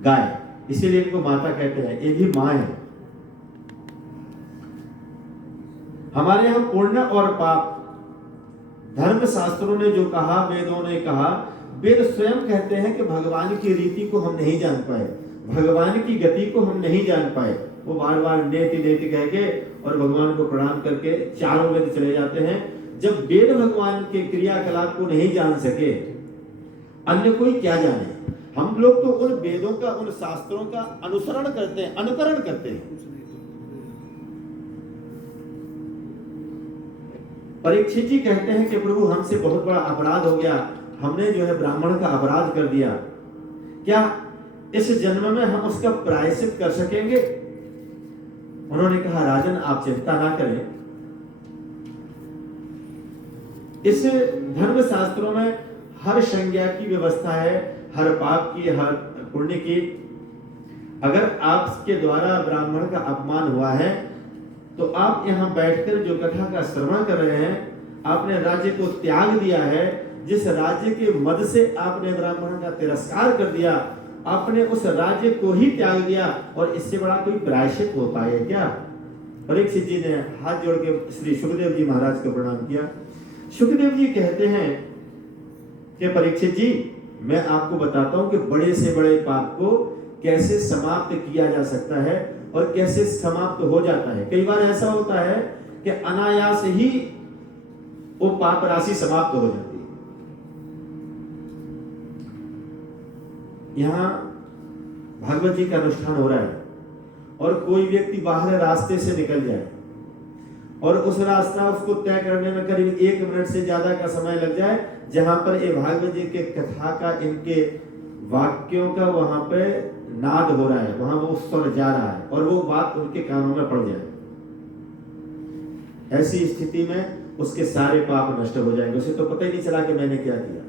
गाय, इसीलिए इनको माता कहते हैं, ये भी माँ है। हमारे यहाँ पुण्य और पाप धर्म शास्त्रों ने जो कहा, वेदों ने कहा, वेद स्वयं कहते हैं कि भगवान की रीति को हम नहीं जान पाए, भगवान की गति को हम नहीं जान पाए। वो बार बार नेति नेति कह के और भगवान को प्रणाम करके चारों वेद चले जाते हैं। जब वेद भगवान के क्रियाकलाप को नहीं जान सके, अन्य कोई क्या जाने। हम लोग तो उन वेदों का, उन शास्त्रों का अनुसरण करते हैं, अनुकरण करते हैं। परीक्षित जी कहते हैं कि प्रभु हमसे बहुत बड़ा अपराध हो गया, हमने जो है ब्राह्मण का अपराध कर दिया, क्या इस जन्म में हम उसका प्रायश्चित कर सकेंगे? उन्होंने कहा राजन आप चिंता ना करें, इस धर्म शास्त्रों में हर संज्ञा की व्यवस्था है, हर पाप की, हर पुण्य की। अगर आपके द्वारा ब्राह्मण का अपमान हुआ है तो आप यहाँ बैठकर जो कथा का श्रवण कर रहे हैं, आपने राज्य को त्याग दिया है। जिस राज्य के मद से आपने ब्राह्मण का तिरस्कार कर दिया, आपने उस राज्य को ही त्याग दिया, और इससे बड़ा कोई प्रायश्चित हो पाए क्या? परीक्षित जी ने हाथ जोड़ के श्री सुखदेव जी महाराज को प्रणाम किया। सुखदेव जी कहते हैं कि परीक्षित जी, मैं आपको बताता हूं कि बड़े से बड़े पाप को कैसे समाप्त किया जा सकता है और कैसे समाप्त हो जाता है। कई बार ऐसा होता है कि अनायास ही वो पाप राशि समाप्त हो जाती है। यहां भागवत जी का अनुष्ठान हो रहा है और कोई व्यक्ति बाहर रास्ते से निकल जाए और उस रास्ता उसको तय करने में करीब 1 मिनट से ज्यादा का समय लग जाए, जहां पर ये भागवत जी के कथा का, इनके वाक्यों का वहां पे नाद हो रहा है, वहां वो स्वर जा रहा है और वो बात उनके कानों में पड़ जाए, ऐसी स्थिति में उसके सारे पाप नष्ट हो जाएंगे। उसे तो पता ही नहीं चला कि मैंने क्या किया।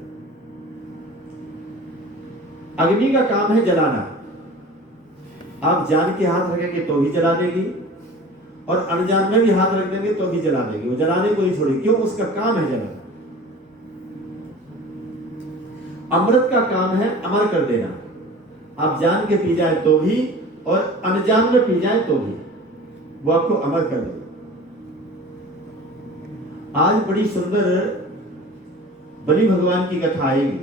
अग्नि का काम है जलाना, आप जान के हाथ रखेंगे तो भी जला देगी और अनजान में भी हाथ रख देंगे तो भी जला देगी, वो जलाने को नहीं छोड़ेगी। क्यों? उसका काम है जलाना। अमृत का काम है अमर कर देना, आप जान के पी जाए तो भी और अनजान में पी जाए तो भी वो आपको अमर कर देगा। आज बड़ी सुंदर बलि भगवान की कथा आएगी।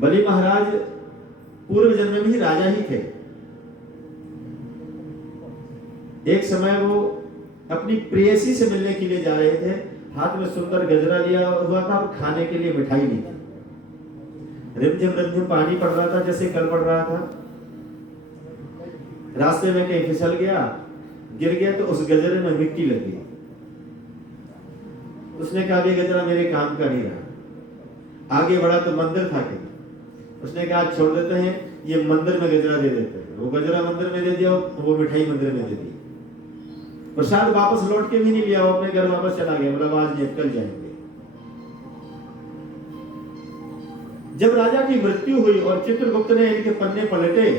बलि महाराज पूर्व जन्म में भी राजा ही थे। एक समय वो अपनी प्रेयसी से मिलने के लिए जा रहे थे, हाथ में सुंदर गजरा लिया हुआ था और खाने के लिए मिठाई ली थी। रिमझिम पानी पड़ रहा था, जैसे कल पड़ रहा था। रास्ते में कहीं फिसल गया, गिर गया तो उस गजरे में मिट्टी लग गई। उसने कहा ये गजरा मेरे काम का नहीं रहा। आगे बढ़ा तो मंदिर था कहीं, उसने कहा छोड़ देते हैं, ये मंदिर में गजरा दे देते हैं। वो गजरा मंदिर में दे दिया, वो मिठाई मंदिर में दे दी। प्रसाद वापस लौट के भी नहीं लिया, वो अपने घर वापस चला गया, मतलब आज नहीं, कल जाएंगे। जब राजा की मृत्यु हुई और चित्रगुप्त ने इनके पन्ने पलटे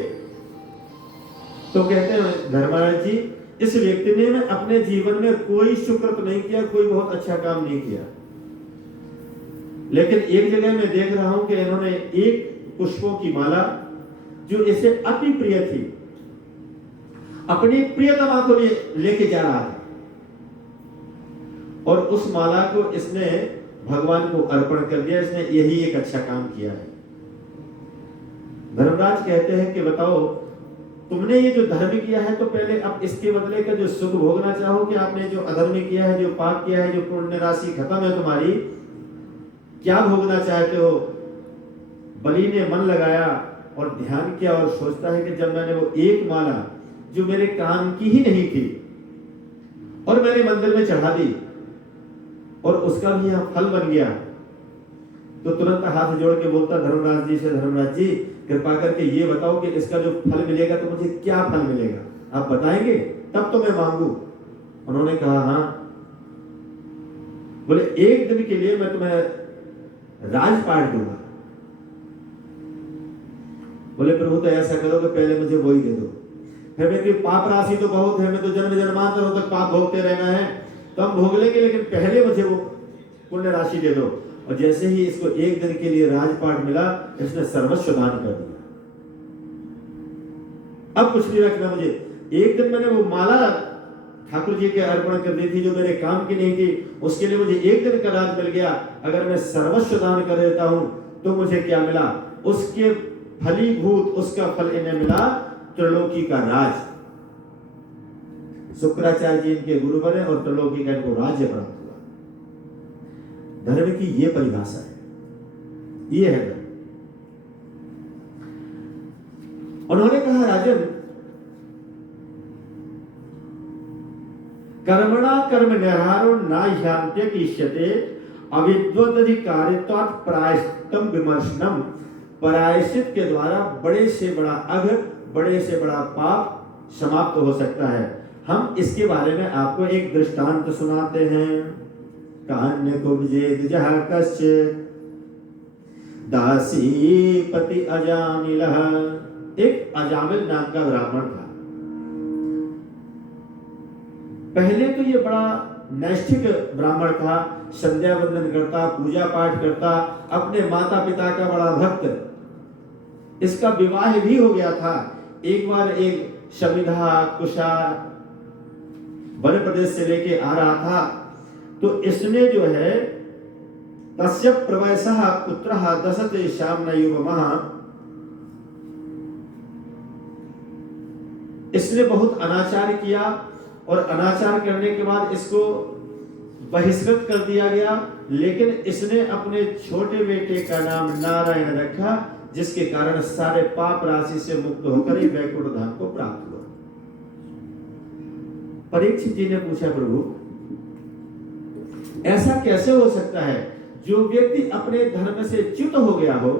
तो कहते हैं धर्मराज जी, इस व्यक्ति ने अपने जीवन में कोई सुकृत नहीं किया, कोई बहुत अच्छा काम नहीं किया, लेकिन एक जगह मैं देख रहा हूं कि इन्होंने एक पुष्पों की माला जो इसे अति प्रिय थी, अपनी प्रियतमा को लेके जा रहा था और उस माला को इसने भगवान को अर्पण कर दिया। इसने यही एक अच्छा काम किया है। धर्मराज कहते हैं कि बताओ, तुमने ये जो धर्म किया है तो पहले अब इसके बदले का जो सुख भोगना चाहो कि आपने जो अधर्म किया है, जो पाप किया है, जो पुण्य राशि खत्म है तुम्हारी, क्या भोगना चाहते हो? बलि ने मन लगाया और ध्यान किया और सोचता है कि जब मैंने वो एक माला जो मेरे काम की ही नहीं थी और मैंने मंदिर में चढ़ा दी और उसका भी यहाँ फल बन गया, तो तुरंत हाथ जोड़ के बोलता धर्मराज जी से, धर्मराज जी कृपा करके ये बताओ कि इसका जो फल मिलेगा तो मुझे क्या फल मिलेगा, आप बताएंगे तब तो मैं मांगू। उन्होंने कहा हाँ। बोले एक दिन के लिए मैं तुम्हें राजपाट दूंगा। बोले प्रभु तो ऐसा करो कि पहले मुझे वही दे दो, फिर मेरी पाप राशि तो बहुत है, मैं तो जन्म जन्मांतरों तक पाप भोगते रहना है, तो हम भोग लेंगे, लेकिन पहले मुझे वो पुण्य राशि दे दो। और जैसे ही इसको एक दिन के लिए राजपाट मिला, इसने सर्वस्व दान कर दिया। अब कुछ नहीं रखना मुझे। एक दिन मैंने वो माला ठाकुर जी के अर्पण कर दी थी जो मेरे काम की नहीं थी, उसके लिए मुझे एक दिन का राज मिल गया। अगर मैं सर्वस्व दान कर देता हूं तो मुझे क्या मिला? उसके फलीभूत उसका फल इन्हें मिला, त्रिलोकी का राज। शुक्राचार्य जी इनके गुरु बने और त्रिलोकी का इनको राज्य प्राप्त हुआ। धर्म की ये परिभाषा है, ये है धर्म। उन्होंने कहा राजन, कर्मणा कर्म निर्हारो ना ह्यांत्य कीष्यते अविद्वदधिकारित्वात् प्रायश्चित्तम विमर्शनम। प्रायश्चित के द्वारा बड़े से बड़ा अघ, बड़े से बड़ा पाप समाप्त हो सकता है। हम इसके बारे में आपको एक दृष्टांत सुनाते हैं। कान्य कुब्जेद जहाँ कश्चित दासीपति अजामिलः। एक अजामिल नाम का ब्राह्मण था। पहले तो ये बड़ा नैष्ठिक ब्राह्मण था, संध्या वंदन करता, पूजा पाठ करता, अपने माता पिता का बड़ा भक्त। इसका विवाह भी हो गया था। एक बार एक शमिधा कुशा वन प्रदेश से लेके आ रहा था, तो इसने जो है तस्य प्रवयसः पुत्रः दशते शाम्ना युवमः, इसने बहुत अनाचार किया और अनाचार करने के बाद इसको बहिष्कृत कर दिया गया। लेकिन इसने अपने छोटे बेटे का नाम नारायण रखा, जिसके कारण सारे पाप राशि से मुक्त होकर ही वैकुंठ धाम को प्राप्त हुआ। परीक्षित जी ने पूछा, प्रभु ऐसा कैसे हो सकता है? जो व्यक्ति अपने धर्म से च्युत हो गया हो,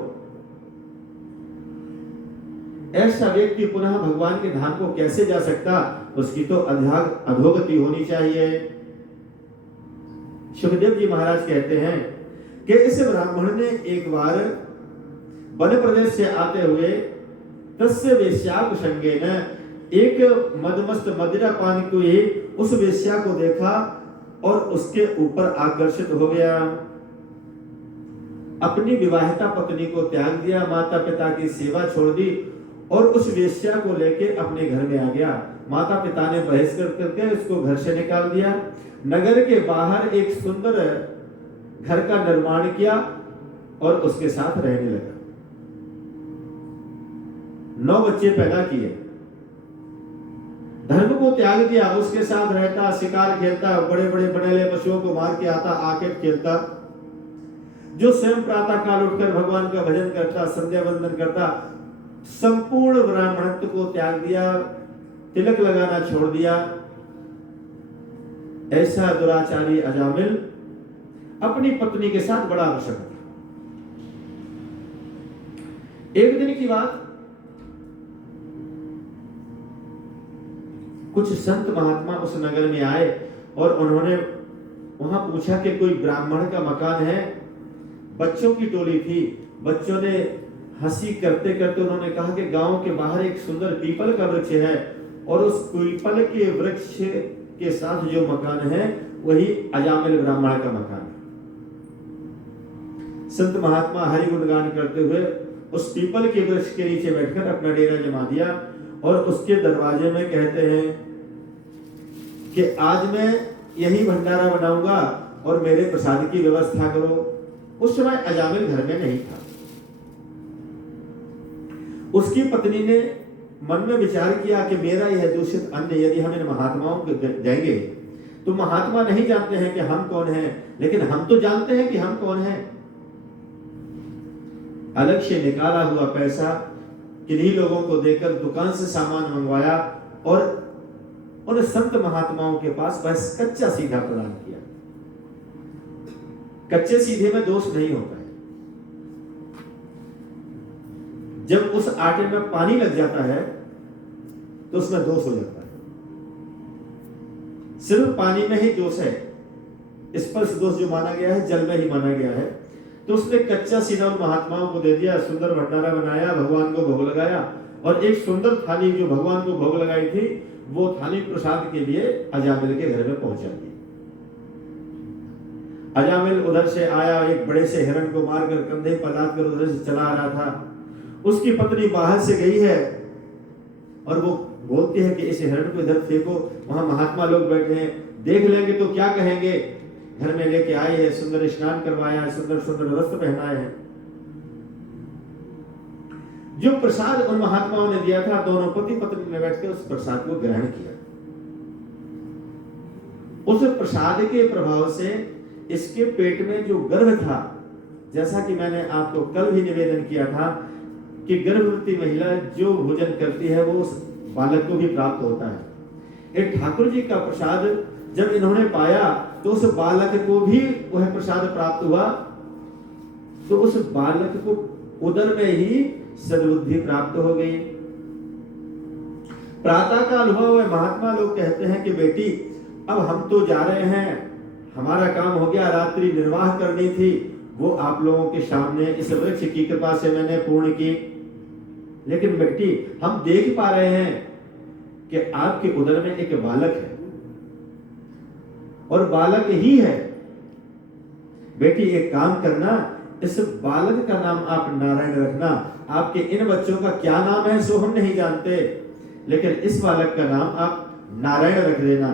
ऐसा व्यक्ति पुनः भगवान के धाम को कैसे जा सकता? उसकी तो अधोगति होनी चाहिए। सुखदेव जी महाराज कहते हैं कि इस ब्राह्मण ने एक बार वन प्रदेश से आते हुए तस्य वेश्या कुसंगेन, एक मदमस्त मदिरा पान की उस वेश्या को देखा और उसके ऊपर आकर्षित हो गया। अपनी विवाहिता पत्नी को त्याग दिया, माता पिता की सेवा छोड़ दी और उस वेश्या को लेके अपने घर में आ गया। माता पिता ने बहिष्कृत करके उसको घर से निकाल दिया। नगर के बाहर एक सुंदर घर का निर्माण किया और उसके साथ रहने लगा। 9 बच्चे पैदा किए। धर्म को त्याग दिया, उसके साथ रहता, शिकार खेलता, बड़े बड़े बनेले पशुओं को मार के आता, आके खेलता। जो स्वयं प्रातः काल उठकर भगवान का भजन करता, संध्या वंदन करता, संपूर्ण ब्राह्मणत्व को त्याग दिया, तिलक लगाना छोड़ दिया। ऐसा दुराचारी अजामिल अपनी पत्नी के साथ बड़ा अवसर था। एक दिन की बात, कुछ संत महात्मा उस नगर में आए और उन्होंने वहां पूछा कि कोई ब्राह्मण का मकान है। बच्चों की टोली थी। बच्चों ने हंसी करते करते उन्होंने कहा कि गांव के बाहर एक सुंदर पीपल का वृक्ष है और उस पीपल के वृक्ष के साथ जो मकान है वही अजामिल ब्राह्मण का मकान है। संत महात्मा हरि गुणगान करते हुए उस पीपल के वृक्ष के नीचे बैठकर अपना डेरा जमा दिया और उसके दरवाजे में कहते हैं कि आज मैं यही भंडारा बनाऊंगा और मेरे प्रसाद की व्यवस्था करो। उस समय अजामिल घर में नहीं था। उसकी पत्नी ने मन में विचार किया कि मेरा यह दूषित अन्न यदि हम इन महात्माओं को देंगे तो महात्मा नहीं जानते हैं कि हम कौन हैं, लेकिन हम तो जानते हैं कि हम कौन हैं। अलग से निकाला हुआ पैसा किन्हीं लोगों को देकर दुकान से सामान मंगवाया और उन संत महात्माओं के पास बस कच्चा सीधा प्रदान किया। कच्चे सीधे में दोष नहीं होता है। जब उस आटे में पानी लग जाता है तो उसमें दोष हो जाता है। सिर्फ पानी में ही दोष है। स्पर्श दोष जो माना गया है जल में ही माना गया है। तो उसने कच्चा सीधा उन महात्माओं को दे दिया। सुंदर भंडारा बनाया, भगवान को भोग लगाया और एक सुंदर थाली जो भगवान को भोग लगाई थी वो थाली प्रसाद के लिए अजामिल के घर में पहुंचा दी। अजामिल उधर से आया, एक बड़े से हिरण को मारकर कंधे पर लाद कर उधर से चला आ रहा था। उसकी पत्नी बाहर से गई है और वो बोलती है कि इस हिरण को इधर फेंको, वहां महात्मा लोग बैठे हैं, देख लेंगे तो क्या कहेंगे। घर में लेके आई है, सुंदर स्नान करवाया है, सुंदर सुंदर वस्त्र पहनाए हैं। जो प्रसाद उन महात्माओं ने दिया था, दोनों पति पत्नी ने बैठकर उस प्रसाद को ग्रहण किया। उस प्रसाद के प्रभाव से इसके पेट में जो गर्भ था, जैसा कि मैंने आपको कल भी निवेदन किया था कि गर्भवती महिला जो भोजन करती है वो उस बालक को भी प्राप्त होता है। एक ठाकुर जी का प्रसाद जब इन्होंने पाया तो उस बालक को भी वह प्रसाद प्राप्त हुआ, तो उस बालक को उदर में ही सद्बुद्धि प्राप्त हो गई। प्रातः काल हुआ, वह महात्मा लोग कहते हैं कि बेटी अब हम तो जा रहे हैं, हमारा काम हो गया, रात्रि निर्वाह करनी थी, वो आप लोगों के सामने इस वृक्ष की कृपा से मैंने पूर्ण की। लेकिन बेटी हम देख पा रहे हैं कि आपके उदर में एक बालक है और बालक ही है। बेटी एक काम करना, इस बालक का नाम आप नारायण रखना। आपके इन बच्चों का क्या नाम है सो हम नहीं जानते, लेकिन इस बालक का नाम आप नारायण रख देना।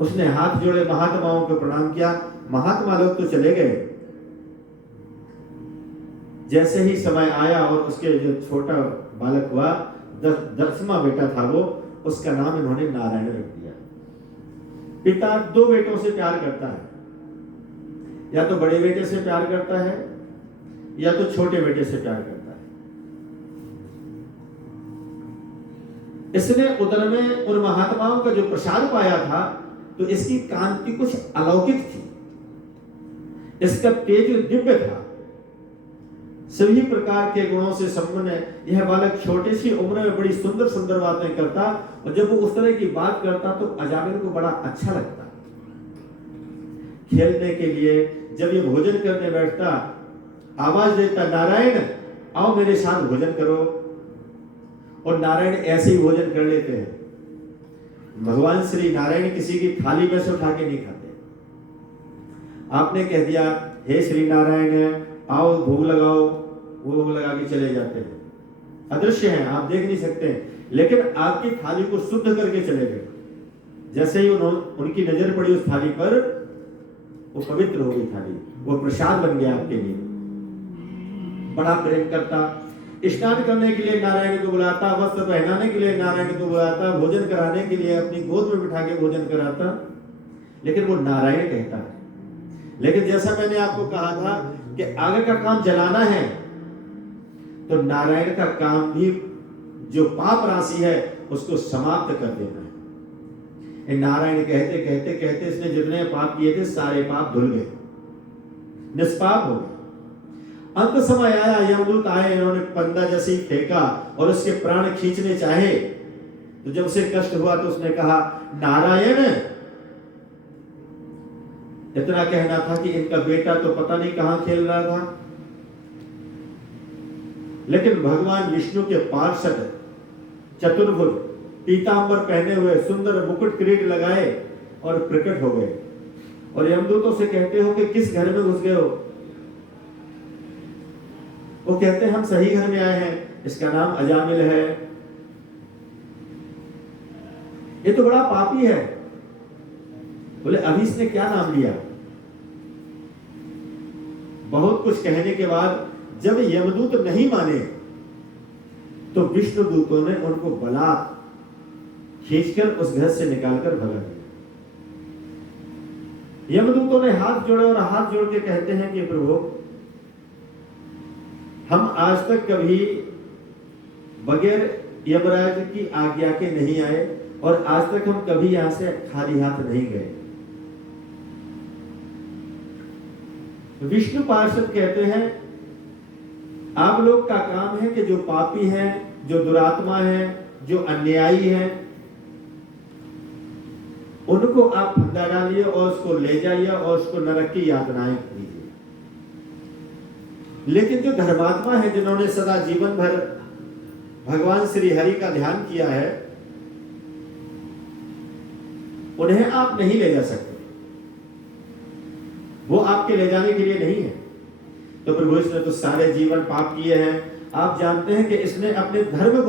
उसने हाथ जोड़े, महात्माओं को प्रणाम किया। महात्मा लोग तो चले गए। जैसे ही समय आया और उसके जो छोटा बालक हुआ, 10वां बेटा था वो, उसका नाम इन्होंने नारायण रख दिया। पिता दो बेटों से प्यार करता है, या तो बड़े बेटे से प्यार करता है या तो छोटे बेटे से प्यार करता है। इसने उदर में उन महात्माओं का जो प्रसाद पाया था, तो इसकी कांति कुछ अलौकिक थी, इसका तेज दिव्य था, सभी प्रकार के गुणों से संपन्न है। यह बालक छोटी सी उम्र में बड़ी सुंदर सुंदर बातें करता, और जब वो उस तरह की बात करता तो अजामिल को बड़ा अच्छा लगता। खेलने के लिए जब ये भोजन करने बैठता, आवाज देता, नारायण आओ मेरे साथ भोजन करो, और नारायण ऐसे ही भोजन कर लेते हैं। भगवान श्री नारायण किसी की थाली में से उठा के नहीं खाते। आपने कह दिया हे श्री नारायण आओ भोग लगाओ, वो भोग लगा के चले जाते हैं, अदृश्य हैं, आप देख नहीं सकते, लेकिन आपकी थाली को शुद्ध करके चले गए। जैसे ही उनकी नजर पड़ी उस थाली पर, वो पवित्र हो गई थाली, वो प्रसाद बन गया आपके लिए। बड़ा प्रेम करता, स्नान करने के लिए नारायण को बुलाता, वस्त्र पहनाने के लिए नारायण को बुलाता, भोजन कराने के लिए अपनी गोद में बिठा के भोजन कराता, लेकिन वो नारायण कहता है। लेकिन जैसा मैंने आपको कहा था कि आगे का काम जलाना है, तो नारायण का काम भी जो पाप राशि है उसको समाप्त कर देना है। नारायण कहते कहते कहते इसने जितने पाप किए थे सारे पाप धुल गए, निष्पाप हो गए। अंत समय आया, यमदूत आए, इन्होंने पंदा जैसे फेंका और उसके प्राण खींचने चाहे, तो जब उसे कष्ट हुआ तो उसने कहा नारायण। इतना कहना था कि इनका बेटा तो पता नहीं कहां खेल रहा था, लेकिन भगवान विष्णु के पार्षद चतुर्भुज पीतांबर पहने हुए सुंदर मुकुट किरीट लगाए और प्रकट हो गए, और यमदूतों से कहते हो कि किस घर में घुस गए हो। वो कहते हैं हम सही घर में आए हैं, इसका नाम अजामिल है, ये तो बड़ा पापी है। बोले अभी इसने क्या नाम लिया। बहुत कुछ कहने के बाद जब यमदूत नहीं माने तो विष्णु दूतों ने उनको बलात् खींचकर उस घर से निकालकर भगा दिया। यमदूतों ने हाथ जोड़े और हाथ जोड़ के कहते हैं कि प्रभु हम आज तक कभी बगैर यमराज की आज्ञा के नहीं आए, और आज तक हम कभी यहां से खाली हाथ नहीं गए। विष्णु पार्षद कहते हैं आप लोग का काम है कि जो पापी हैं, जो दुरात्मा हैं, जो अन्यायी हैं, उनको आप फंदा डालिए और उसको ले जाइए और उसको नरक की यातनाएं दीजिए। लेकिन जो धर्मात्मा है, जिन्होंने सदा जीवन भर भगवान श्री हरि का ध्यान किया है, उन्हें आप नहीं ले जा सकते। वो आपके ले जाने के लिए नहीं है। तो प्रभु इसने तो सारे जीवन पाप किए हैं। आप जानते हैं कि इसने अपने धर्म